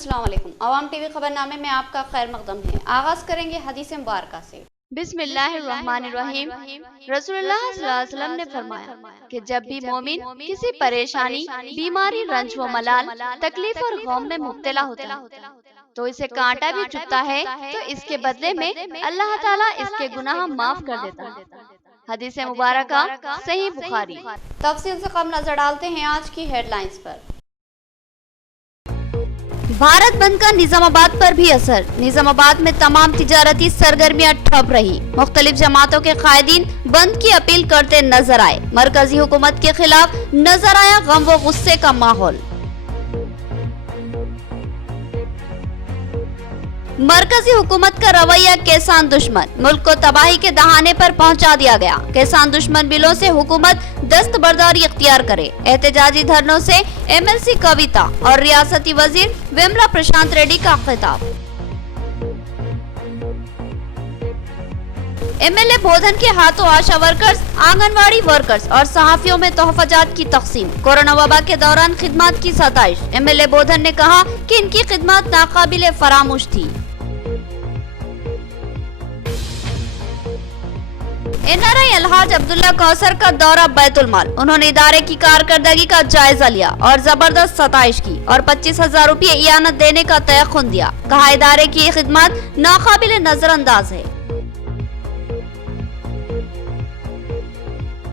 अस्सलाम वालेकुम। अवाम टीवी खबरनामे में आपका खैर मकदम है। आगाज करेंगे हदीस मुबारका से। बिस्मिल्लाहिर्रहमानिर्रहीम। रसूलुल्लाह सल्लल्लाहु अलैहि वसल्लम ने फरमाया कि जब भी मोमिन किसी परेशानी, बीमारी, रंज व मलाल, तकलीफ और गम में मुब्तला होता है तो इसे कांटा भी चुभता है तो इसके बदले में अल्लाह ताला इसके गुनाह माफ कर देता है। हदीस मुबारका सही बुखारी। तफसील से कम नजर डालते हैं आज की हेडलाइंस पर। भारत बंद का निजामाबाद पर भी असर। निजामाबाद में तमाम तिजारती सरगर्मियां ठप रही। मुख्तलिफ जमातों के कायदीन बंद की अपील करते नजर आए। मरकजी हुकूमत के खिलाफ नजर आया गम व गुस्से का माहौल। मरकजी हुकूमत का रवैया किसान दुश्मन। मुल्क को तबाही के दहाने पर पहुंचा दिया गया। किसान दुश्मन बिलों से हुकूमत दस्तबरदारी इख्तियार करे। एहतजाजी धरनों से एमएलसी कविता और रियासती वजीर वेमला प्रशांत रेड्डी का खिताब। एमएलए बोधन के हाथों आशा वर्कर्स, आंगनवाड़ी वर्कर्स और सहाफियों में तोहफाजात की तकसीम। कोरोना वबा के दौरान खिदमत की सताइश। एमएलए बोधन ने कहा कि इनकी खिदमत नाकाबिले फरामोश थी। एनआरआई अलहाज अब्दुल्ला कौसर का दौरा बैतुल माल। उन्होंने इदारे की कारकर्दगी का जायजा लिया और जबरदस्त सताइश की और 25,000 रुपये इयानत देने का तयख्खुन दिया। कहा इदारे की ये खिदमत नाकाबिले नजरअंदाज है।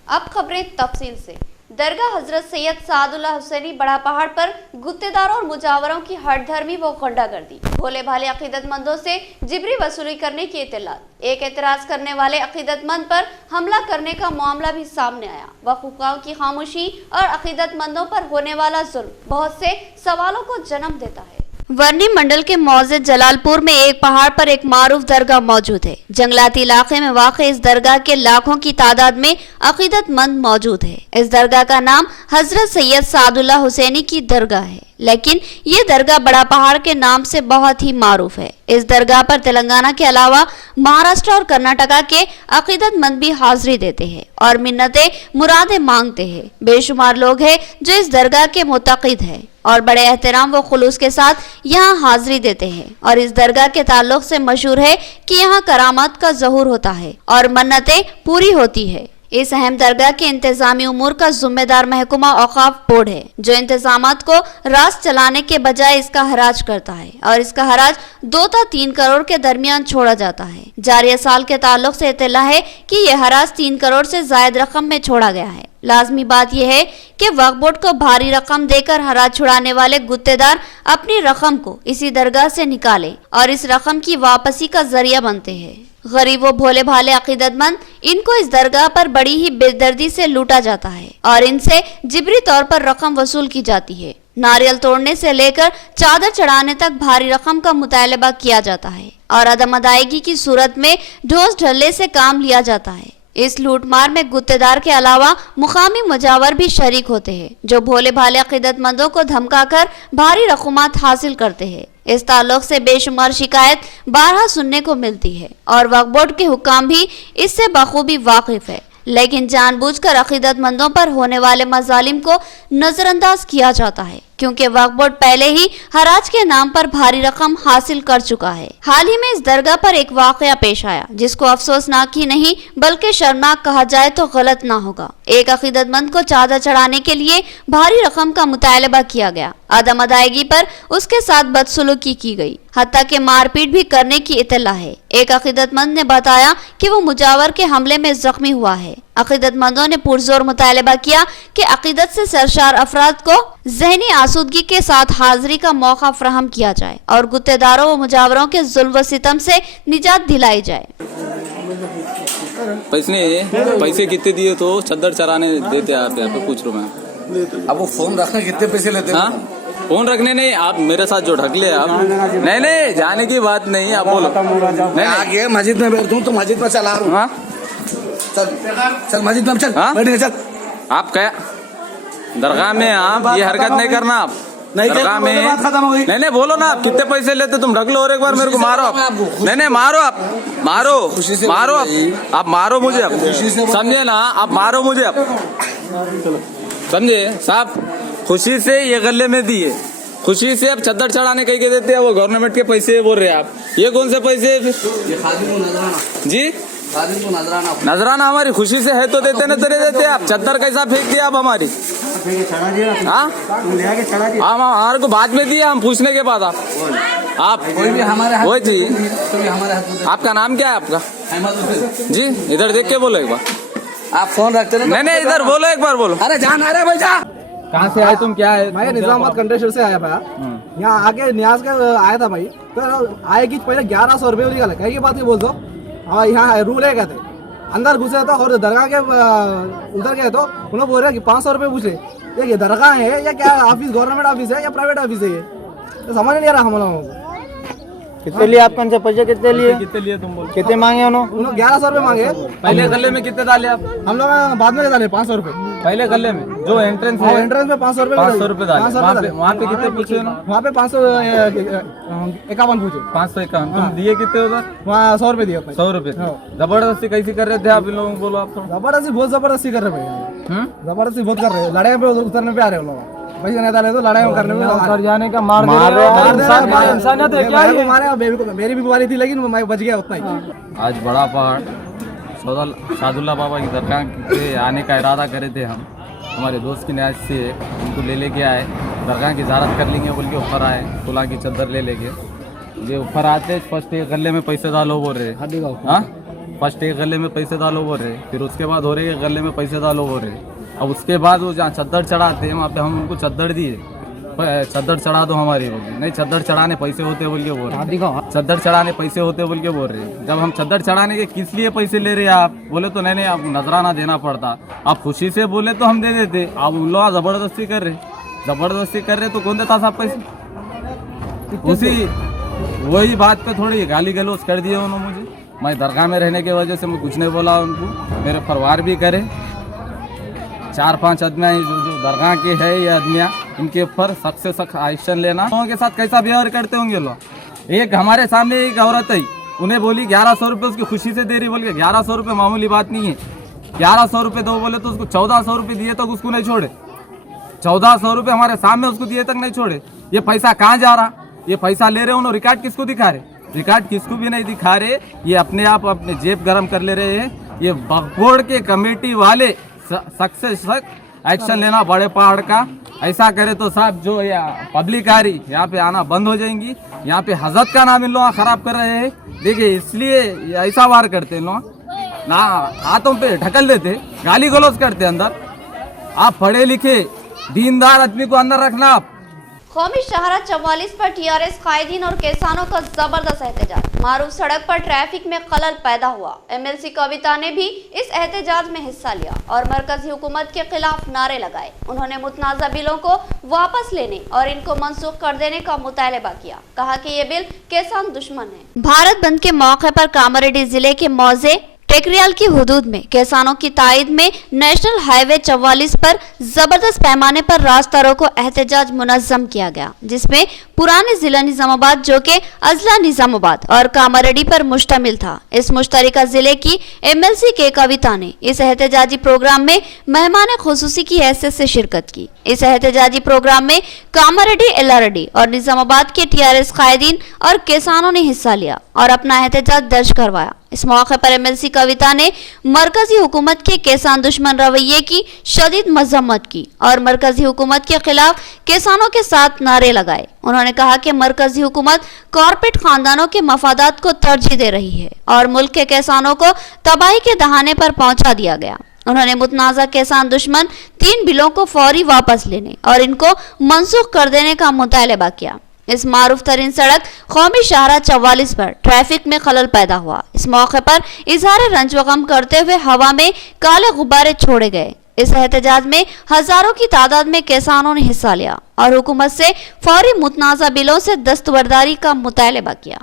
अब खबरें तफसील से। दरगाह हजरत सैयद सादुल्लाह हुसैनी बड़ा पहाड़ पर गुत्तेदारों और मुजावरों की हठधर्मी व गुंडागर्दी। भोले भाले अकीदतमंदों से जिबरी वसूली करने की इत्तलात। एक एतराज करने वाले अकीदतमंद पर हमला करने का मामला भी सामने आया। वक़ुफ़ाओं की खामोशी और अकीदतमंदों पर होने वाला जुल्म बहुत से सवालों को जन्म देता है। वर्नी मंडल के मौजे जलालपुर में एक पहाड़ पर एक मारूफ दरगाह मौजूद है। जंगलाती इलाके में वाक़े इस दरगाह के लाखों की तादाद में अकीदतमंद मौजूद है। इस दरगाह का नाम हजरत सैयद सादुल्लाह हुसैनी की दरगाह है, लेकिन ये दरगाह बड़ा पहाड़ के नाम से बहुत ही मारूफ है। इस दरगाह पर तेलंगाना के अलावा महाराष्ट्र और कर्नाटका के अकीदतमंद भी हाजिरी देते हैं और मिन्नतें मुरादें मांगते हैं। बेशुमार लोग हैं जो इस दरगाह के मुतक़िद हैं और बड़े एहतराम व खुलूस के साथ यहाँ हाजिरी देते हैं और इस दरगाह के ताल्लुक से मशहूर है कि यहाँ करामात का ज़हूर होता है और मन्नतें पूरी होती है। इस अहम दरगाह के इंतजामी उमूर का जिम्मेदार महकमा औकाफ बोर्ड है, जो इंतजामात को रास्त चलाने के बजाय इसका हराज करता है और इसका हराज 2 से 3 करोड़ के दरमियान छोड़ा जाता है। जारिया साल के ताल्लुक से इत्तला है कि यह हराज 3 करोड़ से जायद रकम में छोड़ा गया है। लाजमी बात यह है कि वक्फ बोर्ड को भारी रकम देकर हराज छुड़ाने वाले गुत्तेदार अपनी रकम को इसी दरगाह से निकाले और इस रकम की वापसी का जरिया बनते हैं। गरीब व भोले भाले अकीदतमंद इनको इस दरगाह पर बड़ी ही बेदर्दी से लूटा जाता है और इनसे जिबरी तौर पर रकम वसूल की जाती है। नारियल तोड़ने से लेकर चादर चढ़ाने तक भारी रकम का मुतालबा किया जाता है और अदम अदायगी की सूरत में ढोस ढल्ले से काम लिया जाता है। इस लूटमार में गुत्तेदार के अलावा मुकामी मुजावर भी शरीक होते हैं, जो भोले भाले अकीदतमंदों को धमकाकर भारी रकूमात हासिल करते हैं। इस ताल्लुक से बेशुमार शिकायत बारहा सुनने को मिलती है और वक्फ बोर्ड के हुक्काम भी इससे बखूबी वाकिफ है, लेकिन जानबूझकर अकीदतमंदों पर होने वाले मजालिम को नजरअंदाज किया जाता है क्योंकि वक्फ बोर्ड पहले ही हराज के नाम पर भारी रकम हासिल कर चुका है। हाल ही में इस दरगाह पर एक वाकया पेश आया जिसको अफसोसनाक ही नहीं बल्कि शर्मनाक कहा जाए तो गलत ना होगा। एक अकीदतमंद को चादर चढ़ाने के लिए भारी रकम का मुतालबा किया गया। अदम अदायगी पर उसके साथ बदसलूकी की गई, हत्ता के मारपीट भी करने की इत्तला है। एक अकीदतमंद ने बताया कि वो मुजावर के हमले में जख्मी हुआ है। अकीदतमंदों ने पुरजोर मुतालबा किया कि अकीदत से सरशार अफराद को ज़हनी आसूदगी के साथ हाजिरी का मौका फराहम किया जाए और गुत्तेदारों व मुजावरों के जुल्म व सितम से निजात दिलाई जाए। पैसे कितने दिए तो चद्दर चराने देते आप यहाँ पे पूछ रहा हूँ मैं। अब वो फोन रखने कितने पैसे लेते हैं? फोन रखने नहीं, आप मेरे साथ जो ढक ले आप नहीं जाने की बात नहीं, आप बोलो। मैं आगे मस्जिद में बैठता हूँ तो मस्जिद में चला रहा हूँ। चल मस्जिद में चल, बैठ चल। आप क्या दरगाह में आप ये हरकत नहीं करना। आप दरगाह में नहीं बोलो ना, आप कितने पैसे लेते तुम ढक लो और एक बार मेरे को मारो। आप नहीं मारो, आप मारो आप मारो मुझे, आप समझे ना, आप मारो मुझे, आप समझे साहब। खुशी से ये गले में दिए खुशी से अब चद्दर चढ़ाने कहीं के देते हैं, वो गवर्नमेंट के पैसे बोल रहे हैं आप। ये कौन से पैसे है फिर? ये खादिम को नजराना, जी खादिम को नजराना, नजराना हमारी खुशी से है तो देते न तेरे देते आप। चद्दर कैसा फेंक दिया आप हमारी? चढ़ा दिया, हाँ तुम ले आके चढ़ा दिया। हम हमारे को बाद में दिया, हम पूछने के बाद आप कोई भी हमारे हाथ वही थी। तो भी हमारे हाथ में। आपका नाम क्या है आपका? अहमद हुसैन। जी इधर देख के बोलो एक बार। आप फोन रखते नहीं नहीं इधर बोलो एक बार बोलो। अरे जान आ रहा है भाई जा। कहाँ से आए तुम? क्या है? मैं निजामाबाद कंटेस्टर से आया भैया। यहाँ आके न्याज का आया था भाई, तो आए कि पहले 1100 रुपये निकाले। कहीं की बात ही बोल दो। हाँ यहाँ रूल है कहते, अंदर घुसे तो और दरगाह के उधर गए तो उन्होंने बोल रहे कि 500 रुपये पूछे। ये दरगाह है या क्या ऑफिस, गवर्नमेंट ऑफिस है या प्राइवेट ऑफिस है? ये तो समझ नहीं आ रहा हम लोगों को। कितने लिए आपका से पैसे? कितने लिए तुम बोल? कितने मांगे उन्होंने? 1100 रुपये मांगे। पहले गले में कितने डाले आप? हम लोग बाद में डाले 500 रुपये। पहले गले में जो एंट्रेंस है एंट्रेंस में 500 रुपये 500 रुपए डाले। वहाँ पे कितने पूछे? वहाँ पे 551 पूछे। 551। तुम दिए कितने उधर? वहाँ 100 रुपये दिया। 100 रुपए। जबरदस्ती कैसी कर रहे थे आप इन लोगों को? बोलो आप थोड़ा। जबरदस्ती, बहुत जबरदस्ती कर रहे भैया। जबरदस्ती बहुत कर रहे हैं। लड़ाई पे उतरने पे आ रहे हैं लोग। पैसे नहीं डाले तो लड़ाई करने में कर जाने का मार इंसानियत है क्या? हमारे मेरी भी बीमारी थी लेकिन मैं बच गया उतना ही। आज बड़ा पहाड़ सादुल्ला बाबा की दरगाह के आने का इरादा करे थे हम। हमारे दोस्त की न्याज से उनको ले लेके आए, दरगाह की ज़ियारत कर लेंगे बोल के ऊपर आए। खुला की चद्दर ले लेके ये ऊपर आते, फर्स्ट एक गले में पैसे डालो बोल रहे। हाँ फर्स्ट एक गले में पैसे डालो बोल रहे, फिर उसके बाद हो रहे गले में पैसे डालो बोल रहे। अब उसके बाद वो जहाँ चद्दर चढ़ाते हैं वहाँ पे हम उनको चद्दर दिए, चद्दर चढ़ा दो हमारी बोल रही। नहीं चद्दर चढ़ाने पैसे होते बोल के बोल रहे। चद्दर चढ़ाने पैसे होते बोल के बोल रहे। जब हम चद्दर चढ़ाने के किस लिए पैसे ले रहे हैं आप? बोले तो नहीं आप नजराना देना पड़ता। आप खुशी से बोले तो हम दे देते। आप उन लोग जबरदस्ती कर रहे तो कौन देता साहब पैसे? उसी वही बात पे थोड़ी गाली गलौज कर दिए उन्होंने मुझे। मैं दरगाह में रहने की वजह से मैं कुछ नहीं बोला उनको। मेरे परिवार भी करे, 4-5 आदमियाँ जो दरगाह के है ये आदमियाँ, इनके ऊपर सख्त से सख्त एक्शन लेना। लोगों के साथ कैसा व्यवहार करते होंगे लोग। एक हमारे सामने एक औरत है, उन्हें बोली 1100 रुपये उसकी खुशी से दे रही। बोल के 1100 रुपये मामूली बात नहीं है। 1100 रुपये दो बोले तो उसको 1400 रुपये दिए तक उसको नहीं छोड़े। 1400 रुपये हमारे सामने उसको दिए तक नहीं छोड़े। ये पैसा कहाँ जा रहा? ये पैसा ले रहे उन्होंने, रिकॉर्ड किसको दिखा रहे? रिकॉर्ड किसको भी नहीं दिखा रहे। ये अपने आप अपने जेब गर्म कर ले रहे हैं। ये बोर्ड के कमेटी वाले सख्त से सख्त एक्शन लेना बड़े पहाड़ का। ऐसा करे तो साहब जो पब्लिक आ रही यहाँ पे आना बंद हो जाएंगी। यहाँ पे हजरत का नाम इन लोग खराब कर रहे हैं। देखिए इसलिए ऐसा वार करते हैं लोग ना, हाथों पे ढकल देते, गाली गलौज करते अंदर। आप पढ़े लिखे दीनदार आदमी को अंदर रखना। आप कौमी शाहराह 44 पर टीआरएस कायदीन और किसानों का जबरदस्त एहतजाज। मारूफ सड़क पर ट्रैफिक में खलल पैदा हुआ। एमएलसी कविता ने भी इस एहतजाज में हिस्सा लिया और मरकजी हुकूमत के खिलाफ नारे लगाए। उन्होंने मुतनाज़ा बिलों को वापस लेने और इनको मनसूख कर देने का मुतालबा किया। कहा कि ये बिल किसान दुश्मन है। भारत बंद के मौके पर कामारेड्डी जिले के मौजे टेकरियाल की हुदूद में किसानों की तायद में नेशनल हाईवे 44 पर जबरदस्त पैमाने पर रास्ता रोको एहतजाज मुनज़्ज़म किया गया, जिसमें पुराने जिला निजामाबाद जो के अजला निजामाबाद और कामारेड्डी पर मुश्तमिल था। इस मुश्तरका जिले की एमएलसी के कविता ने इस एहतजाजी प्रोग्राम में मेहमान खुसूसी की हैसियत से शिरकत की। इस एहतजाजी प्रोग्राम में कामारेड्डी, एलआरडी और निजामाबाद के टीआरएस कायदीन और किसानों ने हिस्सा लिया और अपना एहतजाज दर्ज करवाया। इस मौके पर एमएलसी कविता ने मरकजी हुकूमत के किसान दुश्मन रवैये की शदीद मजम्मत की और मरकजी हुकूमत के खिलाफ किसानों के साथ नारे लगाए। उन्होंने कहा कि मरकजी हुकूमत कॉर्पोरेट खानदानों के मफादात को तरजीह दे रही है और मुल्क के किसानों को तबाही के दहाने पर पहुंचा दिया गया। उन्होंने मुतनाज़ा किसान दुश्मन 3 बिलों को फौरी वापस लेने और इनको मनसूख कर देने का मुतालबा किया। इस मारूफ तरीन सड़क कौमी शाहराह 44 पर ट्रैफिक में खलल पैदा हुआ। इस मौके पर इजहार रंज व गम करते हुए हवा में काले गुब्बारे छोड़े गए। इस एहतजाज में हजारों की तादाद में किसानों ने हिस्सा लिया और हुकूमत से फौरी मुतनाज़ा बिलों से दस्तबरदारी का मुतालबा किया।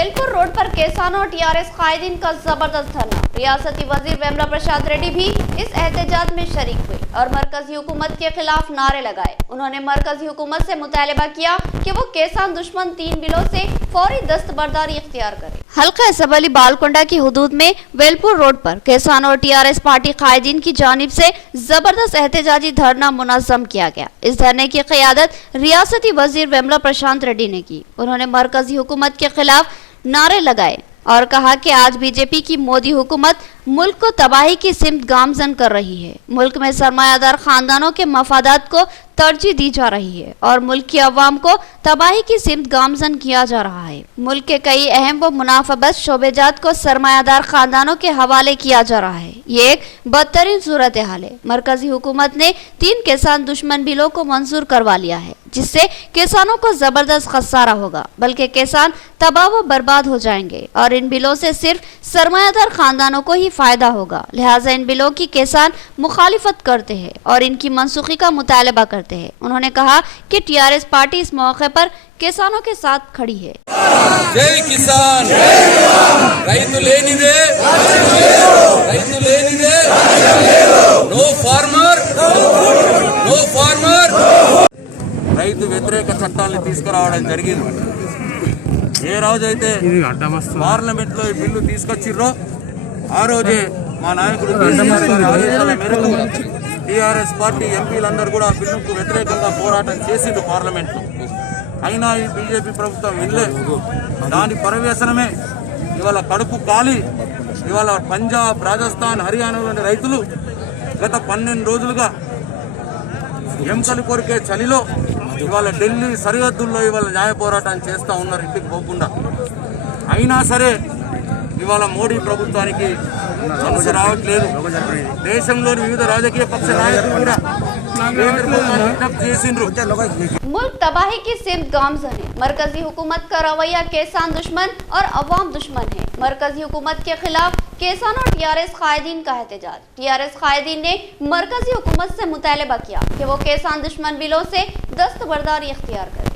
वेलपुर रोड पर किसानों और टीआरएस कायदीन का जबरदस्त धरना। रियासती वजीर वेमला प्रसाद रेड्डी भी इस एहतजाज में शरीक हुए और मरकजी हुकूमत के खिलाफ नारे लगाए। उन्होंने मरकजी हुकूमत से मुतालबा किया कि वो किसान दुश्मन 3 बिलों से फौरी दस्तबरदारी इख्तियार करे। हल्का असम्बली बालकोंडा की हुदूद में वेलपुर रोड पर किसानों और टीआरएस पार्टी कायदीन की जानिब से जबरदस्त एहतजाजी धरना मुनज़्ज़म किया गया। इस धरने की क़यादत रियासती वजीर वेमला प्रशांत रेड्डी ने की। उन्होंने मरकजी हुकूमत के खिलाफ नारे लगाए और कहा कि आज बीजेपी की मोदी हुकूमत मुल्क को तबाही की सिमत गामजन कर रही है। मुल्क में सरमायादार खानदानों के मफादात को तरजीह दी जा रही है और मुल्क की अवाम को तबाही की सिमत गामजन किया जा रहा है। मुल्क के कई अहम व मुनाफाबख्श शोबेजात को सरमायादार खानदानों के हवाले किया जा रहा है। ये एक बदतरीन सूरत हाल है। मरकजी हुकूमत ने 3 किसान दुश्मन बिलों को मंजूर करवा लिया है, जिससे किसानों को जबरदस्त खसारा होगा, बल्कि किसान तबाह व बर्बाद हो जाएंगे और इन बिलों से सिर्फ सरमायादार खानदानों को ही फायदा होगा। लिहाजा इन बिलों की किसान मुखालिफत करते हैं और इनकी मनसूखी का मुतालबा करते हैं। उन्होंने कहा कि टीआरएस पार्टी इस मौके पर किसानों के साथ खड़ी है। जय किसान, रैतु लेनिदे, रैतु लेनिदे, नो फार्मर, नो फार्मर। రైతు వ్యతిరేక చట్టాలను తీసుకురావడం జరిగింది। ఏ రోజైతే పార్లమెంట్లో ఈ బిల్లు తీసుకొచ్చిర్రో ఆ రోజే మా నాయకుడు కేసీఆర్ గారి ఆదేశాల మేరకు టీఆర్ఎస్ పార్టీ ఎంపీలందరూ కూడా బిల్లుకు వ్యతిరేకంగా పోరాటం చేసిండ్రు పార్లమెంట్లో। అయినా ఈ బీజేపీ ప్రభుత్వం వినలే। దాని పర్యవసనమే ఇవాళ కడుపు కాలి ఇవాళ పంజాబ్, రాజస్థాన్, హర్యానాలోని రైతులు గత 12 రోజులుగా ఎంకలు కొరికే చలిలో ఇవాళ ఢిల్లీ సరిహద్దుల్లో ఇవాళ న్యాయ పోరాటాన్ని చేస్తూ ఉన్నారు ఇంటికి పోకుండా। అయినా సరే ఇవాళ మోడీ ప్రభుత్వానికి మనసు రావట్లేదు। దేశంలోని వివిధ రాజకీయ పక్ష నాయకులు కూడా కేంద్ర ప్రభుత్వాన్ని విజ్ఞప్తి చేసిండ్రు। मुल्क तबाही की सिमत गामजन है। मरकजी हुकूमत का रवैया किसान दुश्मन और अवाम दुश्मन है। मरकजी हुकूमत के खिलाफ किसान और टीआरएस कायदीन का एहतजाज। टीआरएस कायदीन ने मरकजी हुकूमत से मुतालबा किया कि वो किसान दुश्मन बिलों से दस्तबरदारी इख्तियार करे।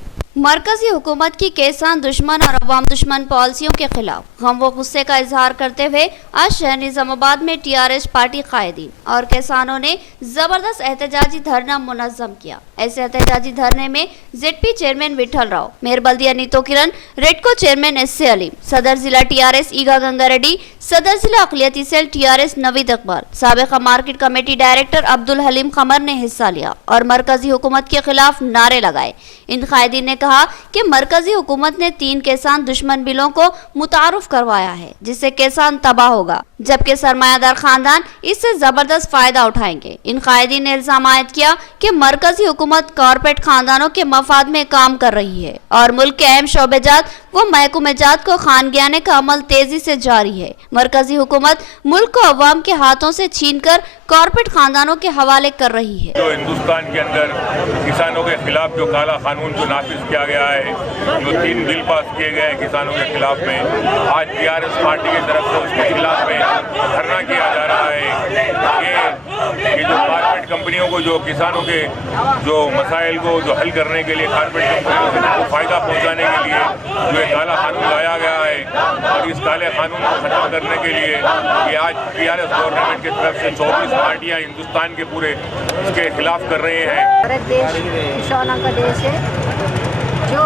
मरकजी हुकूमत की किसान दुश्मन और अवाम दुश्मन पॉलिसियों के खिलाफ गम व गुस्से का इजहार करते हुए आज शहर निजामाबाद में टीआरएस पार्टी कायदीन और किसानों ने जबरदस्त एहतजाजी धरना मुनज़्ज़म किया। ऐसे एहतजाजी धरने में ZP chairman Vithal Rao, mayor बल्दिया Neetu Kiran, REDCO chairman SA Aleem, सदर जिला टीआरएस ईगा गंगा रेड्डी, सदर जिला अक़लियती सेल टीआरएस नवीद इकबाल, साबिक़ा market committee director Abdul Haleem Qamar ने हिस्सा लिया और मरकजी हुकूमत के खिलाफ नारे लगाए। इन कायदीन ने कहा कि मरकजी हुकूमत ने 3 किसान दुश्मन बिलों को मुतारुफ करवाया है, जिससे किसान तबाह होगा, जबकि सरमायादार खानदान इससे जबरदस्त फायदा उठाएंगे। इन कायदीन ने इल्जाम आयद किया कि मरकजी हुकूमत कॉर्पोरेट खानदानों के मफाद में काम कर रही है और मुल्क के अहम शोबेजात व महकूमेजात को खानगियाने का अमल तेजी से जारी है। मरकजी हुकूमत मुल्क को अवाम के हाथों से छीनकर कॉर्पोरेट खानदानों के हवाले कर रही है। जो हिंदुस्तान के अंदर किसानों के खिलाफ जो काला कानून जो नाफिज किया गया है, जो 3 बिल पास किए गए हैं किसानों के खिलाफ में, आज टीआरएस पार्टी की तरफ से उसके खिलाफ में धरना किया जा रहा है। ये जो कॉर्पोरेट कंपनियों को जो किसानों के जो मसाइल को जो हल करने के लिए कॉर्पोरेट कंपनियों को फायदा पहुंचाने के लिए जो एक काला कानून लाया गया है और इस काले कानून को खत्म करने के लिए ये आज टीआरएस गवर्नमेंट की तरफ से 24 पार्टियां हिंदुस्तान के पूरे इसके खिलाफ कर रहे हैं। भारत देश किसानों का देश है। जो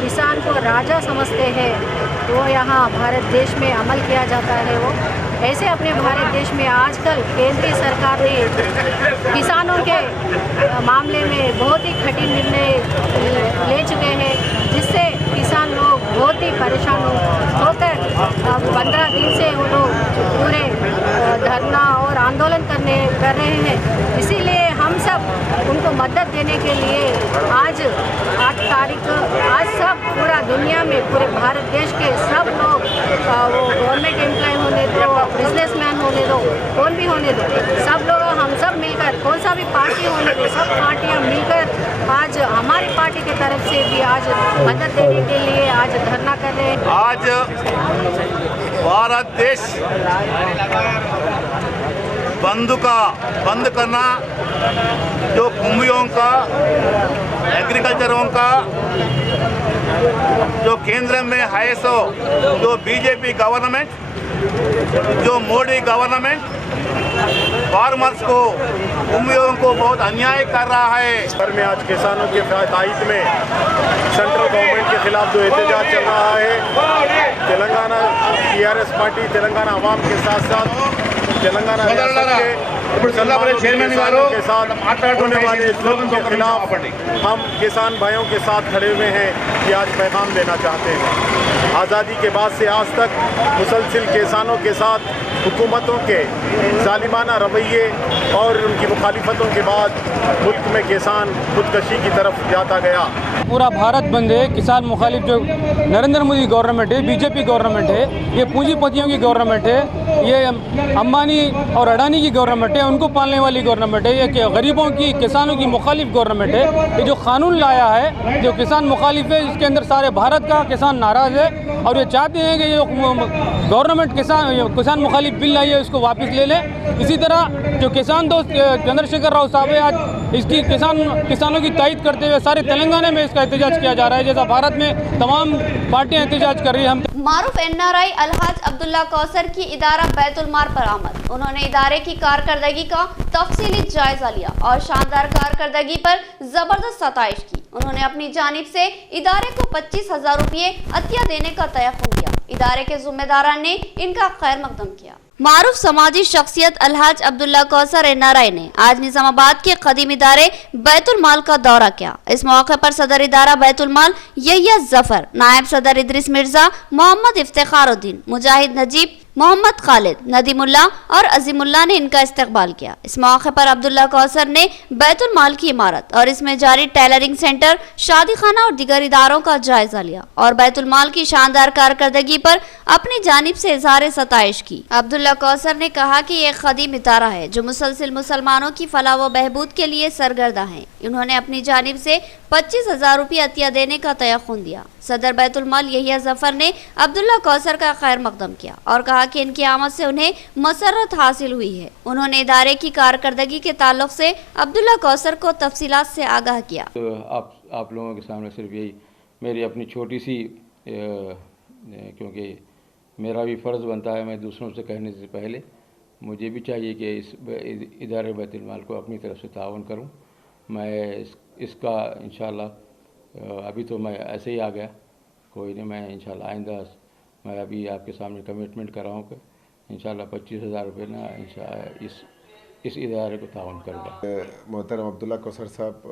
किसान को राजा समझते हैं वो यहाँ भारत देश में अमल किया जाता है। वो ऐसे अपने भारत देश में आजकल केंद्रीय सरकार ने किसानों के मामले में बहुत ही कठिन निर्णय ले चुके हैं, जिससे किसान लोग बहुत ही परेशान होकर 15 दिन से वो लोग पूरे धरना और आंदोलन कर रहे हैं। इसीलिए हम सब उनको मदद देने के लिए आज 8 तारीख आज सब पूरा दुनिया में पूरे भारत देश के सब लोग वो गवर्नमेंट एम्प्लॉय होने दो, बिजनेसमैन होने दो, कौन भी होने दो, सब लोग हम सब मिलकर कौन सा भी पार्टी होने दो, सब पार्टियां मिलकर आज हमारी पार्टी की तरफ से भी आज मदद देने के लिए आज धरना कर रहे हैं। आज भारत देश बंद करना जो भूमियों का एग्रीकल्चरों का जो केंद्र में है सो जो बीजेपी गवर्नमेंट, जो मोदी गवर्नमेंट फार्मर्स को, भूमियों को बहुत अन्याय कर रहा है। सर में आज किसानों के तायद में सेंट्रल गवर्नमेंट के खिलाफ जो एहतजाज चल रहा है, तेलंगाना टीआरएस पार्टी तेलंगाना अवाम के साथ साथ तेलंगाना किसानों के साथ होने वाले जुल्म के खिलाफ हम किसान भाइयों के साथ खड़े हुए हैं कि आज पैगाम देना चाहते हैं। आज़ादी के बाद से आज तक मुसलसिल किसानों के साथ हुकूमतों के जालिमाना रवैये और उनकी मुखालिफतों के बाद मुल्क में किसान खुदकशी की तरफ जाता गया। पूरा भारत बंद है, किसान मुखालिफ जो नरेंद्र मोदी गवर्नमेंट है, बीजेपी गवर्नमेंट है, ये पूंजीपतियों की गवर्नमेंट है, ये अंबानी और अडानी की गवर्नमेंट है, उनको पालने वाली गवर्नमेंट है, ये गरीबों की, किसानों की मुखालिफ गवर्नमेंट है। ये जो कानून लाया है जो किसान मुखालिफ है, इसके अंदर सारे भारत का किसान नाराज़ है और ये चाहते हैं कि जो गवर्नमेंट किसान मुखालिफ बिल लाई है उसको वापस ले ले। इसी तरह जो किसान दोस्त चंद्रशेखर राव साहब है, आज इसकी किसानों की तायद करते हुए सारे तेलंगाना में इसका एहतजाज किया जा रहा है, जैसा भारत में तमाम पार्टियां एहतजाज कर रही है। हम मारूफ एनआरआई अलहाज अब्दुल्ला कौसर की इदारा बैतुल माल पर आमद। उन्होंने इदारे की कारकर्दगी का तफसीली जायजा लिया और शानदार कारकर्दगी पर जबरदस्त सताइश की। उन्होंने अपनी जानिब से इदारे को 25,000 रुपये अतिया देने का तयक्कुन किया। इदारे के जिम्मेदारान ने इनका खैर मकदम किया। मारूफ समाजी शख्सियत अलहाज अब्दुल्ला कौसर एनआरआई ने आज निजामाबाद के कदीम इदारे बैतुल माल का दौरा किया। इस मौके पर सदर इदारा बैतुल माल यहिया जफर, नायब सदर इदरीस मिर्जा, मोहम्मद इफ्तिखारुद्दीन, मुजाहिद नजीब, मोहम्मद खालिद, नदीमुल्ला और अजीमुल्ला ने इनका इस्तकबाल किया। इस मौके पर अब्दुल्ला कौसर ने बैतुल माल की इमारत और इसमें जारी टेलरिंग सेंटर, शादी खाना और दीगर इदारों का जायजा लिया और बैतुल माल की शानदार कारकर्दगी पर अपनी जानिब से इजहार सताइश की। अब्दुल्ला कौसर ने कहा कि यह खदीम इदारा है जो मुसलसिल मुसलमानों की फलाह व बहबूद के लिए सरगर्दा है। उन्होंने अपनी जानिब से 25,000 रुपये अतिया देने का तयक्कुन दिया। सदर बैतुल माल यहिया जफर ने अब्दुल्ला कौसर का खैर मकदम किया और कहा कि इनकी आमद से उन्हें मसरत हासिल हुई है। उन्होंने इदारे की कारकर्दगी के ताल्लुक से अब्दुल्ला कौसर को तफसीलात से आगाह किया। तो आप लोगों के सामने सिर्फ यही मेरी अपनी छोटी सी, क्योंकि मेरा भी फ़र्ज़ बनता है, मैं दूसरों से कहने से पहले मुझे भी चाहिए कि इस इदारे बैतुल माल को अपनी तरफ से ताउन करूं। मैं इसका इंशाल्लाह अभी तो मैं ऐसे ही आ गया, कोई नहीं, मैं इंशाल्लाह आइंदा मैं अभी आपके सामने कमिटमेंट कर रहा हूँ कि इंशाल्लाह 25,000 रुपये ना इस इदारे को ताउन करूँगा। मोहतरम अब्दुल्ला कौसर साहब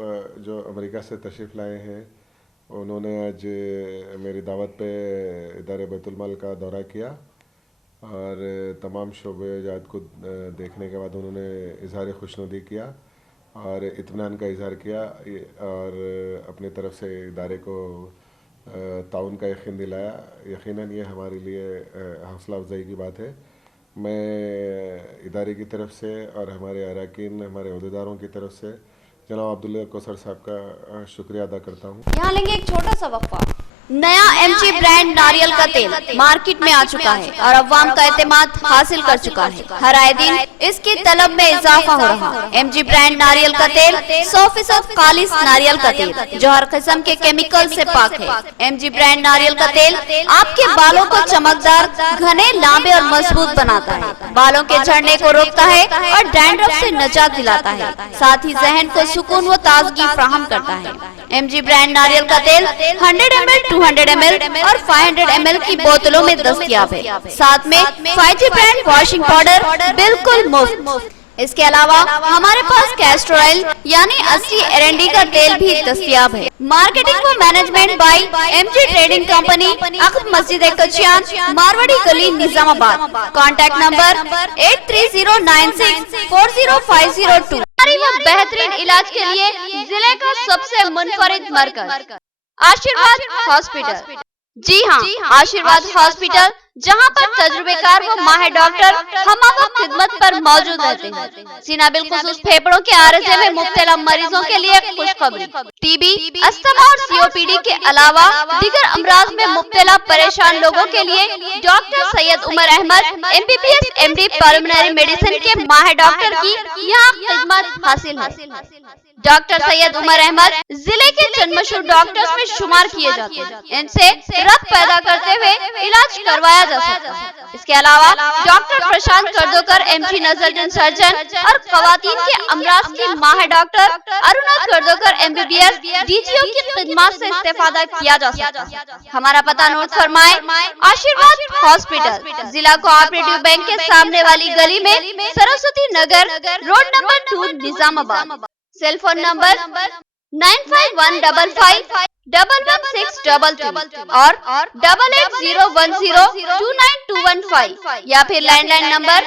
जो अमेरिका से तशरीफ़ लाए हैं, उन्होंने आज मेरी दावत पे इदारे बैतुल माल का दौरा किया और तमाम शोबे जात को देखने के बाद उन्होंने इजहार खुशनुदी किया और इत्मीनान का इजहार किया और अपनी तरफ से इदारे को ताउन का यकीन दिलाया। यकीनन ये हमारे लिए हौसला अफजाई की बात है। मैं इदारे की तरफ से और हमारे अरकान, हमारे अहदेदारों की तरफ से जनाब अब्दुल्ला कौसर साहब का शुक्रिया अदा करता हूँ। यहाँ लेंगे एक छोटा सा वक्फा। नया एमजी ब्रांड नारियल का तेल मार्केट में आ चुका है और अवाम का एतमाद हासिल कर चुका है। हर आए दिन इसकी तलब में इजाफा हो रहा है। एमजी ब्रांड नारियल का तेल 100% खालिस नारियल का तेल जो हर किस्म के केमिकल से पाक है। एमजी ब्रांड नारियल का तेल आपके बालों को चमकदार, घने, लांबे और मजबूत बनाता है, बालों के झड़ने को रोकता है और डैंड्रफ से निजात दिलाता है, साथ ही जहन को सुकून व ताजगी फराहम करता है। एमजी ब्रांड नारियल का तेल 100 ml, 200 ml और 500 ml की बोतलों में दस्तयाब है। साथ में 5G ब्रांड वॉशिंग पाउडर बिल्कुल मुफ्त। इसके अलावा हमारे पास कैस्टर ऑयल यानी असली एरंडी का तेल भी दस्तयाब है। मार्केटिंग व management by MG trading company, अक़ब मस्जिद कचियान, मारवाड़ी गली, निजामाबाद। Contact number 8309640502। बेहतरीन इलाज के लिए जिले का सबसे मुनफरिद मरकज आशीर्वाद हॉस्पिटल। जी हाँ, आशीर्वाद हॉस्पिटल जहां पर तजुर्बेकार व माहिर डॉक्टर हमवक्त खिदमत पर मौजूद रहते हैं। सीना बिलखुसूस फेफड़ों के आरजे में मुब्तला मरीजों के लिए खुशखबरी, टीबी, अस्थमा और सीओपीडी के अलावा दीगर अमराज में मुब्तला परेशान लोगों के लिए doctor Syed Umar Ahmed MBBS MD pulmonary medicine के माहिर डॉक्टर की यहाँ खिदमत हासिल है। डॉक्टर सैयद उमर अहमद जिले के चंद डॉक्टर्स में शुमार किए जाते हैं। इनसे रक्त पैदा करते हुए इलाज करवाया जा सकता है। इसके अलावा डॉक्टर प्रशांत कर्दोकर MG नजर सर्जन और खवातीन के अमराज की माहिर डॉक्टर अरुणा कर्दोकर MBBS DGO की खिदमत से इस्तेफादा किया जा सकता है। हमारा पता नोट फरमाए, आशीर्वाद हॉस्पिटल, जिला कोऑपरेटिव बैंक के सामने वाली गली में, Saraswati Nagar, road number 2, Nizamabad. Cell phone number 9515511622 और 8801029215 या फिर लैंडलाइन नंबर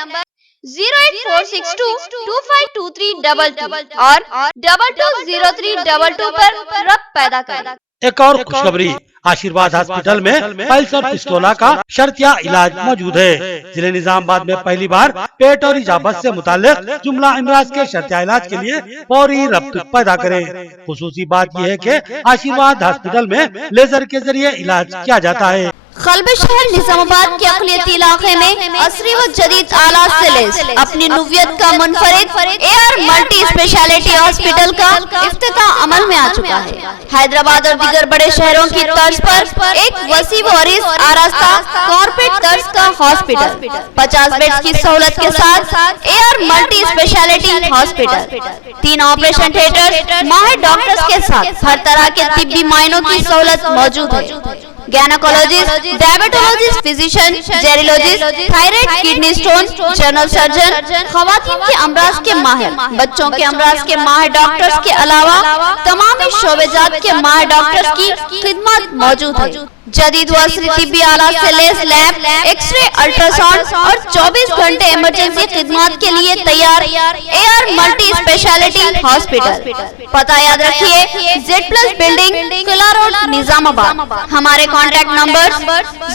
08462252322 और 220322 पर रक्त पैदा करें। एक और खुशखबरी, आशीर्वाद हॉस्पिटल में पल्स और पिस्टोला का शर्तिया इलाज मौजूद है। जिले निजामाबाद में पहली बार पेट और इजाबत से मुताल्लिक जुमला अमराज के शर्तिया इलाज के लिए फौरी रब्त पैदा करें। खुसूसी बात यह है कि आशीर्वाद हॉस्पिटल में लेजर के जरिए इलाज किया जाता है। कल्ब शहर निजामाबाद के अक़लियती इलाके में असरी व जदीद आलात से लैस अपनी नुवियत का मुनफरिद AR मल्टी स्पेशलिटी हॉस्पिटल का इफ्तिताह अमल में आ चुका है। हैदराबाद और दीगर बड़े शहरों की तर्ज पर एक वसी व अरीज आरास्ता कॉर्पोरेट तर्ज का हॉस्पिटल, 50 बेड की सहूलत के साथ AR multi speciality hospital, 3 operation theatre, माहिर डॉक्टर्स के साथ हर तरह के तिब्बी मायनों की सहूलत मौजूद है। गैनोकोलॉजिस्ट, डायबिटोलॉजिस्ट, फिजिशियन, जेरियोलॉजिस्ट, thyroid, kidney stone, general surgeon, खवातीन के अमराज के माहिर, बच्चों के अमराज के माहिर डॉक्टर्स के अलावा तमाम शोबेजात के माहिर डॉक्टर्स की खिदमत मौजूद है। जदीद व असरी तिब्बी आलात से लैस लैब, एक्सरे, अल्ट्रासाउंड और 24 घंटे इमरजेंसी खिदमत के लिए तैयार AR मल्टी स्पेशलिटी हॉस्पिटल। पता याद रखिए, Z+ बिल्डिंग, किला रोड, निजामाबाद। हमारे कॉन्टैक्ट नंबर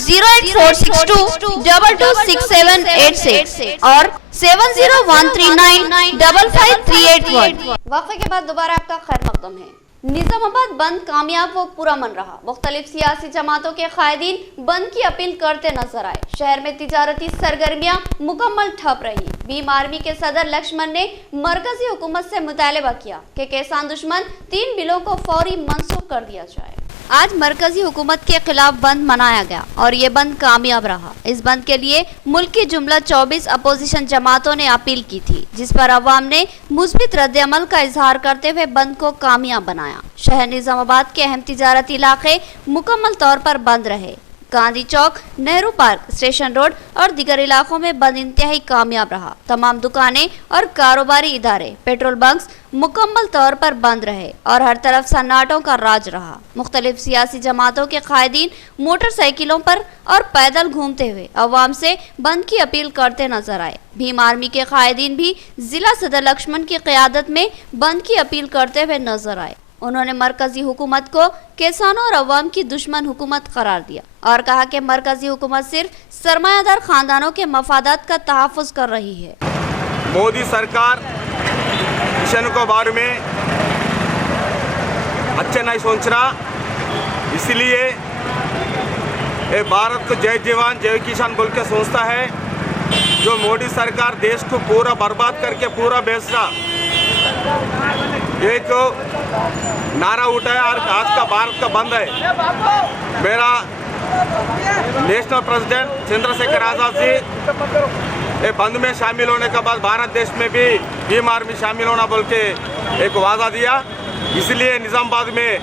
08462226786 और 7013955381। वक्फे के बाद दोबारा आपका खैर मकदम है। निजामाबाद बंद कामयाब व पुरअमन रहा। मुख्तलिफ सियासी जमातों के कायदीन बंद की अपील करते नजर आए। शहर में तिजारती सरगर्मियां मुकम्मल ठप रही। भीम आर्मी के सदर लक्ष्मण ने मरकजी हुकूमत से मुतालबा किया कि किसान दुश्मन 3 बिलों को फौरी मंसूख कर दिया जाए। आज मरकजी हुकूमत के खिलाफ बंद मनाया गया और ये बंद कामयाब रहा। इस बंद के लिए मुल्क की जुमला 24 अपोजिशन जमातों ने अपील की थी, जिस पर अवाम ने मुस्बित रद्द-ए-अमल का इजहार करते हुए बंद को कामयाब बनाया। शहर निजामाबाद के अहम तिजारती इलाके मुकम्मल तौर पर बंद रहे। गांधी चौक, नेहरू पार्क, स्टेशन रोड और दीगर इलाकों में बंद इंतहाई कामयाब रहा। तमाम दुकानें और कारोबारी इदारे, पेट्रोल बंक्स मुकम्मल तौर पर बंद रहे और हर तरफ सन्नाटों का राज रहा। मुख्तलिफ सियासी जमातों के कायदीन मोटरसाइकिलों पर और पैदल घूमते हुए अवाम से बंद की अपील करते नजर आए। भीम आर्मी के कायदीन भी जिला सदर लक्ष्मण की क़यादत में बंद की अपील करते हुए नजर आए। उन्होंने मरकजी हुकूमत को किसानों और अवाम की दुश्मन हुकूमत करार दिया और कहा कि मरकजी हुकूमत सिर्फ सरमायादार खानदानों के मफादात का तहफ़्फ़ुज़ कर रही है। मोदी सरकार किसान के बारे में अच्छा नहीं सोच रहा, इसलिए ये भारत को जय जवान जय किसान बोल के सोचता है। जो मोदी सरकार देश को पूरा बर्बाद करके पूरा बेच रहा, एक नारा उठाया और आज का भारत का बंद है। मेरा नेशनल प्रेसिडेंट चंद्रशेखर आज़ाद जी ये बंद में शामिल होने के बाद भारत देश में भी भीम आर्मी शामिल होना बोल के एक वादा दिया। इसलिए निजामाबाद में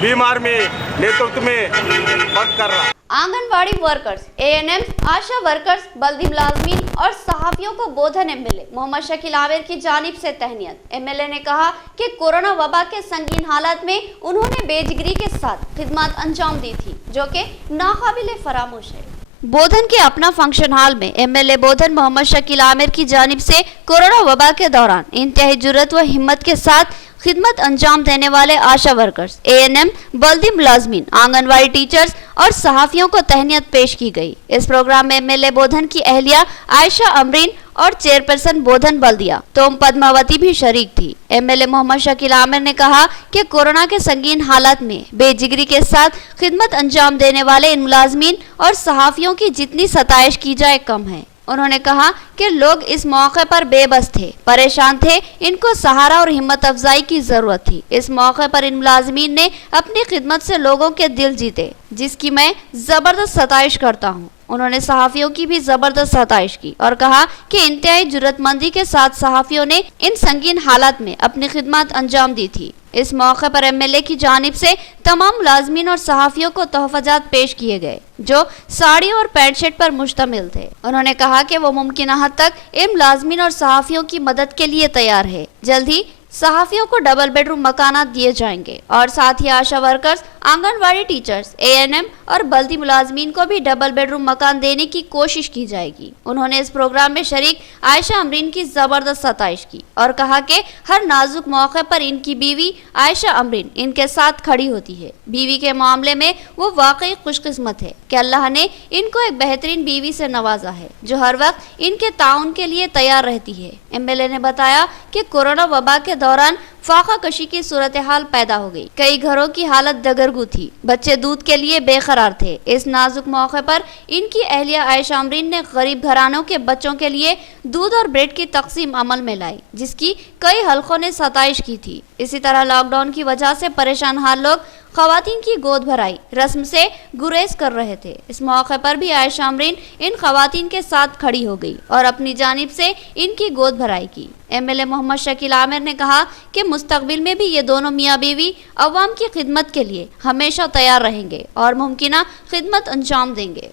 भीम आर्मी नेतृत्व में बंद कर रहा। आंगनवाड़ी वर्कर्स, ANM, आशा वर्कर्स, बल्दी मुलाजमीन और सहाफियों को बोधन MLA मोहम्मद शकील आमिर की जानिब से तहनीयत। MLA ने कहा कि कोरोना वबा के संगीन हालात में उन्होंने बेजिगरी के साथ खिदमत अंजाम दी थी, जो कि नाकाबिले फरामोश है। बोधन के अपना फंक्शन हॉल में MLA बोधन मोहम्मद शकील आमिर की जानिब से कोरोना वबा के दौरान इंतहाई जुर्रत व हिम्मत के साथ खिदमत अंजाम देने वाले आशा वर्कर्स, ANM, बल्दी मुलाजमीन, आंगनवाड़ी टीचर्स और सहाफियों को तहनीत पेश की गई। इस प्रोग्राम में MLA बोधन की अहलिया आयशा अमरीन और चेयरपर्सन बोधन बल्दिया तोम पद्मावती भी शरीक थी। MLA मोहम्मद शकील आमिर ने कहा कि कोरोना के संगीन हालात में बेजिगरी के साथ खिदमत अंजाम देने वाले इन मुलाजमीन और सहाफियों की जितनी सताइश की जाए कम है। उन्होंने कहा कि लोग इस मौके पर बेबस थे, परेशान थे, इनको सहारा और हिम्मत अफजाई की जरूरत थी। इस मौके पर इन मुलाजमीन ने अपनी खिदमत से लोगों के दिल जीते, जिसकी मैं जबरदस्त सताइश करता हूँ। उन्होंने सहाफियों की भी जबरदस्त सताइश की और कहा कि इंतहाई जुर्रतमंदी के साथ सहाफियों ने इन संगीन हालात में अपनी खिदमत अंजाम दी थी। इस मौके पर MLA की जानिब से तमाम मुलाजमीन और सहाफियों को तोहफाजात पेश किए गए जो साड़ी और पैंट शर्ट पर मुश्तमिल थे। उन्होंने कहा कि वो मुमकिन हद तक इन मुलाजमीन और सहाफियों की मदद के लिए तैयार है। जल्द ही सहाफियों को डबल बेडरूम मकानात दिए जाएंगे और साथ ही आशा वर्कर्स, आंगनवाड़ी टीचर्स, ANM और बल्दी मुलाजमीन को भी डबल बेडरूम मकान देने की कोशिश की जाएगी। उन्होंने इस प्रोग्राम में शरीक आयशा अमरीन की जबरदस्त सताइश की और कहा कि हर नाजुक मौके पर इनकी बीवी आयशा अमरीन इनके साथ खड़ी होती है। बीवी के मामले में वो वाकई खुशकिस्मत है कि अल्लाह ने इनको एक बेहतरीन बीवी से नवाजा है जो हर वक्त इनके ताउन के लिए तैयार रहती है। MLA ने बताया कि कोरोना वबा के दौरान फाका कशी की सूरत हाल पैदा हो गई। कई घरों की हालत दगरगू थी, बच्चे दूध के लिए बेकरार थे। इस नाजुक मौके पर इनकी अहलिया आयशा अमरीन ने गरीब घरानों के बच्चों के लिए दूध और ब्रेड की तकसीम अमल में लाई, जिसकी कई हलकों ने सताइश की थी। इसी तरह लॉकडाउन की वजह से परेशान हाल लोग खवातीन की गोद भराई रस्म से गुरेज कर रहे थे। इस मौके पर भी आयशा अमरीन इन खवातीन के साथ खड़ी हो गई और अपनी जानिब से इनकी गोद भराई की। MLA मोहम्मद शकील आमिर ने कहा कि मुस्तकबिल में भी ये दोनों मियाँ बीवी अवाम की खिदमत के लिए हमेशा तैयार रहेंगे और मुमकिना खिदमत अंजाम देंगे।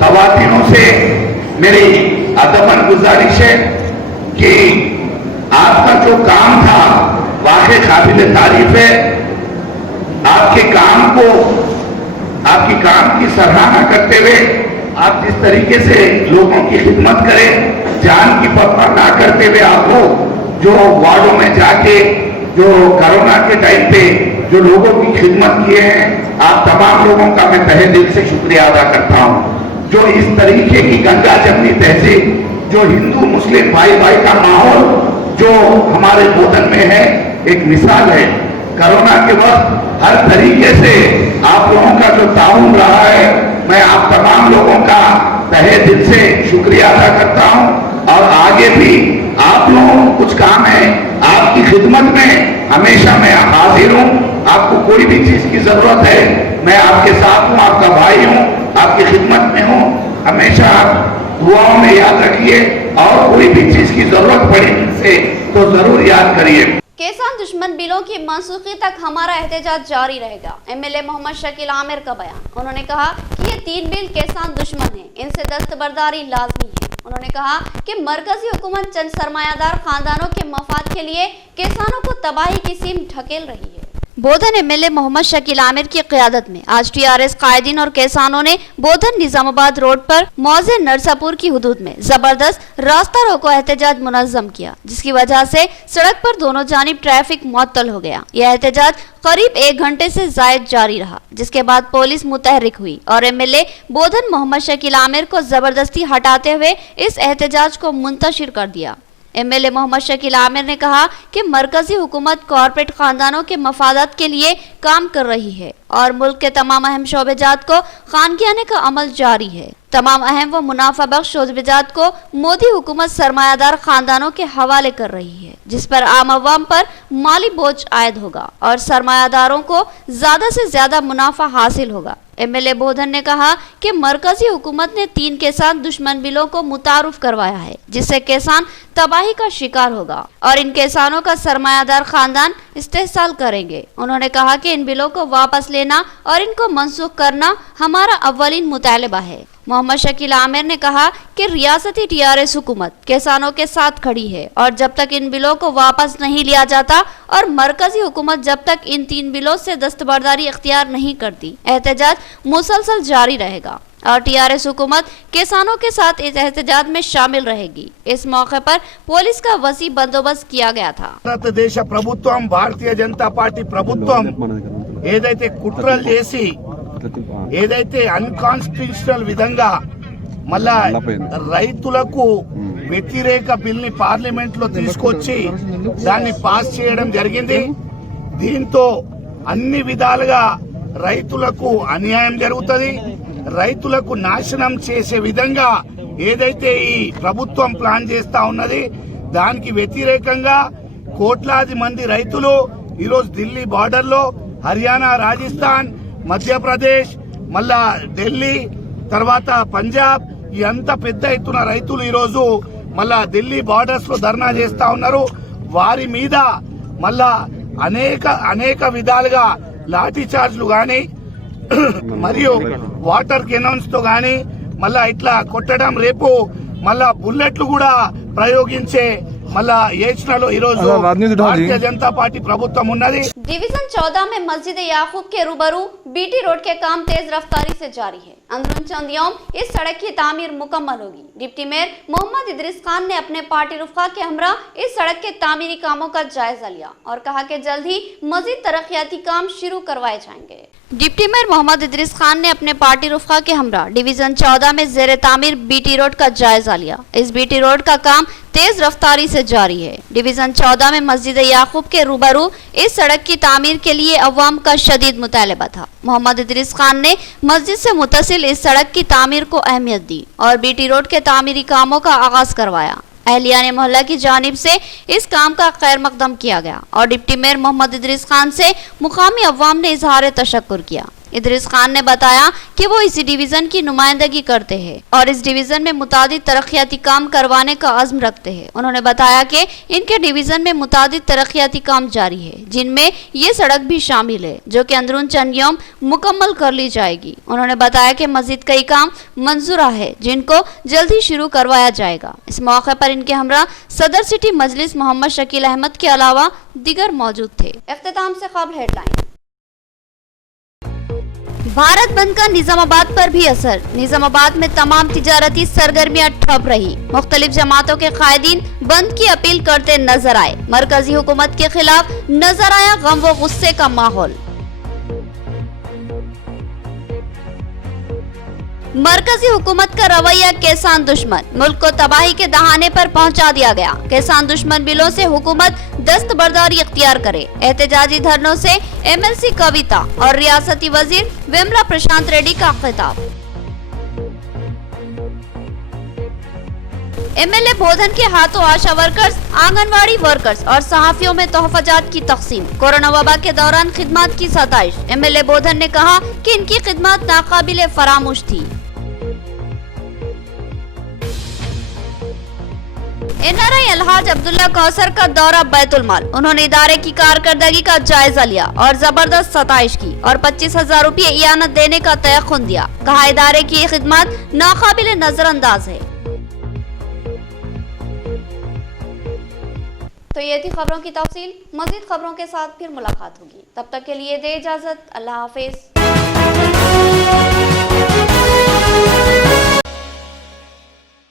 खवातीनों से मेरी अदमन गुजारिश है कि आपका जो काम था वाकई काबिल तारीफ है। आपके काम को, आपकी काम की सराहना करते हुए आप जिस तरीके से लोगों की खिदमत करें, जान की परवाह ना करते हुए आप लोग जो वार्डों में जाके जो कोरोना के टाइम पे जो लोगों की खिदमत किए हैं, आप तमाम लोगों का मैं तहे दिल से शुक्रिया अदा करता हूँ। जो इस तरीके की गंगा जमनी तहजीब, जो हिंदू मुस्लिम भाई भाई का माहौल जो हमारे बोधन में है, एक मिसाल है। कोरोना के वक्त हर तरीके से आप लोगों का जो ताउन रहा है, मैं आप तमाम लोगों का तहे दिल से शुक्रिया अदा करता हूं और आगे भी आप लोगों को कुछ काम है, आपकी खिदमत में हमेशा मैं हाजिर हूं। आपको कोई भी चीज की जरूरत है, मैं आपके साथ हूं, आपका भाई हूं, आपकी खिदमत में हूं। हमेशा आप दुआओं में याद रखिए और कोई भी चीज की जरूरत पड़े से तो जरूर याद करिए। किसान दुश्मन बिलों की मनसूखी तक हमारा एहतजाज जारी रहेगा। MLA मोहम्मद शकील आमिर का बयान। उन्होंने कहा कि ये 3 बिल किसान दुश्मन हैं, इनसे दस्तबरदारी लाजमी है। उन्होंने कहा कि मरकजी हुकूमत चंद सरमायादार खानदानों के मफाद के लिए किसानों को तबाही की सीम ढकेल रही है। बोधन MLA मोहम्मद शकील आमिर की क़यादत में आज TRS कायदीन और किसानों ने बोधन निजामाबाद रोड पर मौजे नरसापुर की हुदूद में जबरदस्त रास्ता रोको एहतजाज मुनज़्ज़म किया, जिसकी वजह से सड़क पर दोनों जानिब ट्रैफिक मुअत्तल हो गया। यह एहतजाज करीब 1 घंटे से जायद जारी रहा, जिसके बाद पुलिस मुतहरिक हुई और MLA बोधन मोहम्मद शकील आमिर को जबरदस्ती हटाते हुए इस एहतजाज को मुंतशिर कर दिया। MLA मोहम्मद शकील आमिर ने कहा कि मरकजी हुकूमत कॉरपोरेट खानदानों के मफादात के लिए काम कर रही है और मुल्क के तमाम अहम शोबेजात को खानगियाने का अमल जारी है। तमाम अहम व मुनाफा बख्श शोबेजात को मोदी हुकूमत सरमायादार खानदानों के हवाले कर रही है, जिस पर आम अवाम पर माली बोझ आयद होगा और सरमायादारों को ज्यादा से ज्यादा मुनाफा हासिल होगा। MLA बोधन ने कहा कि मरकजी हुकूमत ने 3 किसान दुश्मन बिलों को मुतारुफ करवाया है, जिससे किसान तबाही का शिकार होगा और इन किसानों का सरमायादार खानदान इस्तेहसाल करेंगे। उन्होंने कहा कि इन बिलों को वापस लेना और इनको मनसूख करना हमारा अव्वलीन मुतालबा है। मोहम्मद शकील आमिर ने कहा कि रियासती TRS हुकूमत किसानों के साथ खड़ी है और जब तक इन बिलों को वापस नहीं लिया जाता और मरकजी हुकूमत जब तक इन 3 बिलों से दस्तबरदारी इख्तियार नहीं करती, एहतजाज मुसलसल जारी रहेगा। और टीआरएस हुकूमत किसानों के साथ इस एहतजाज में शामिल रहेगी। इस मौके पर पुलिस का वसी बंदोबस्त किया गया था। భారతదేశ ప్రభుత్వం భారతీయ జనతా పార్టీ ప్రభుత్వం ఏదైతే కుట్రలు చేసి ఏదైతే అన్కాన్స్టిట్యూషనల్ విధంగా మళ్ళా రైతులకు వ్యతిరేక బిల్ ని పార్లమెంట్ లో తీసుకొచ్చి దాన్ని పాస్ చేయడం జరిగింది। దీంతో అన్ని విధాలుగా రైతులకు అన్యాయం జరుగుతుంది, రైతులకు నాశనం చేసే విధంగా ఏదైతే ఈ ప్రభుత్వం ప్లాన్ చేస్తా ఉన్నది దానికి వ్యతిరేకంగా కోట్లాది మంది రైతులు ఈరోజు ఢిల్లీ బార్డర్ లో హర్యానా, రాజస్థాన్, మధ్యప్రదేశ్, మళ్ళా ఢిల్లీ, తర్వాత పంజాబ్ ఈ అంత పెద్ద ఎత్తున రైతులు ఈరోజు మళ్ళా ఢిల్లీ బార్డర్స్ లో ధర్నా చేస్తా ఉన్నారు। వారి మీద మళ్ళా అనేక విధాలుగా లాఠీ చార్జ్లు గాని మరియు వాటర్ కెనాన్స్ తో గాని మళ్ళా ఇట్లా కొట్టడం, రేపు మళ్ళా బుల్లెట్లు కూడా ప్రయోగించే మళ్ళా యోచనలో ఈరోజు భారతీయ జనతా పార్టీ ప్రభుత్వం ఉన్నది। डिवीजन 14 में मस्जिद याकूब के रूबरू बीटी रोड के काम तेज रफ्तारी से जारी है। अंदरून चंद यौम इस सड़क की तामीर मुकम्मल होगी। डिप्टी मेयर मोहम्मद इदरीस खान ने अपने पार्टी रुफका के हमरा इस सड़क के तामीरी कामों का जायजा लिया और कहा कि जल्द ही मजीद तरक्याती काम शुरू करवाए जाएंगे। डिप्टी मेयर मोहम्मद इदरीस खान ने अपने पार्टी रुफका के हमरा डिवीजन 14 में जेर तामीर बीटी रोड का जायजा लिया। इस बीटी रोड का काम तेज रफ्तारी से जारी है। डिवीजन 14 में मस्जिद याकूब के रूबरू इस सड़क की तामीर के लिए अवाम का शदीद मुतालबा था। मोहम्मद इदरीस खान ने मस्जिद से मुतसिल इस सड़क की तामीर को अहमियत दी और बीटी रोड के तामीरी कामों का आगाज करवाया। अहलिया ने मोहल्ला की जानिब से इस काम का खैर मकदम किया गया और डिप्टी मेयर मोहम्मद इदरीस खान से मुकामी अवाम ने इजहार तशक्कुर किया। इदरीस खान ने बताया कि वो इसी डिवीजन की नुमाइंदगी करते हैं और इस डिवीजन में मुतादिद तरक्याती काम करवाने का अज़्म रखते हैं। उन्होंने बताया कि इनके डिवीजन में मुतादिद तरक्याती काम जारी है, जिनमें ये सड़क भी शामिल है, जो कि अंदरून चंद यौम मुकम्मल कर ली जाएगी। उन्होंने बताया कि मजीद कई काम मंजूरा है जिनको जल्द ही शुरू करवाया जाएगा। इस मौके पर इनके हमरा सदर सिटी मजलिस मोहम्मद शकील अहमद के अलावा दीगर मौजूद थे। इख्तिताम से खबर हेडलाइन। भारत बंद का निजामाबाद पर भी असर। निजामाबाद में तमाम तिजारती सरगर्मियां ठप रही। मुख्तलिफ जमातों के कायदीन बंद की अपील करते नजर आए। मरकजी हुकूमत के खिलाफ नजर आया गम व गुस्से का माहौल। मरकजी हुकूमत का रवैया किसान दुश्मन, मुल्क को तबाही के दहाने पर पहुंचा दिया गया। किसान दुश्मन बिलों से हुकूमत दस्तबरदारी इख्तियार करे। एहतजाजी धरनों से एमएलसी कविता और रियासती वजीर विमला प्रशांत रेड्डी का खिताब। एमएलए बोधन के हाथों आशा वर्कर्स, आंगनवाड़ी वर्कर्स और सहाफियों में तोहफाजात की तकसीम। कोरोना वबा के दौरान खिदमत की सताइश। एमएलए बोधन ने कहा कि इनकी खिदमत नाकाबिले फरामोश थी। एनआरआई अलहाज अब्दुल्ला कौसर का दौरा बैतुल माल। उन्होंने इदारे की कारकर्दगी का जायजा लिया और जबरदस्त सताइश की और 25,000 रुपये इयानत देने का तयख्खुन दिया। कहा इदारे की खिदमत नाकाबिले नजरअंदाज है। तो ये थी खबरों की तफसील। मजीद खबरों के साथ फिर मुलाकात होगी, तब तक के लिए दे इजाजत। अल्लाह हाफिज।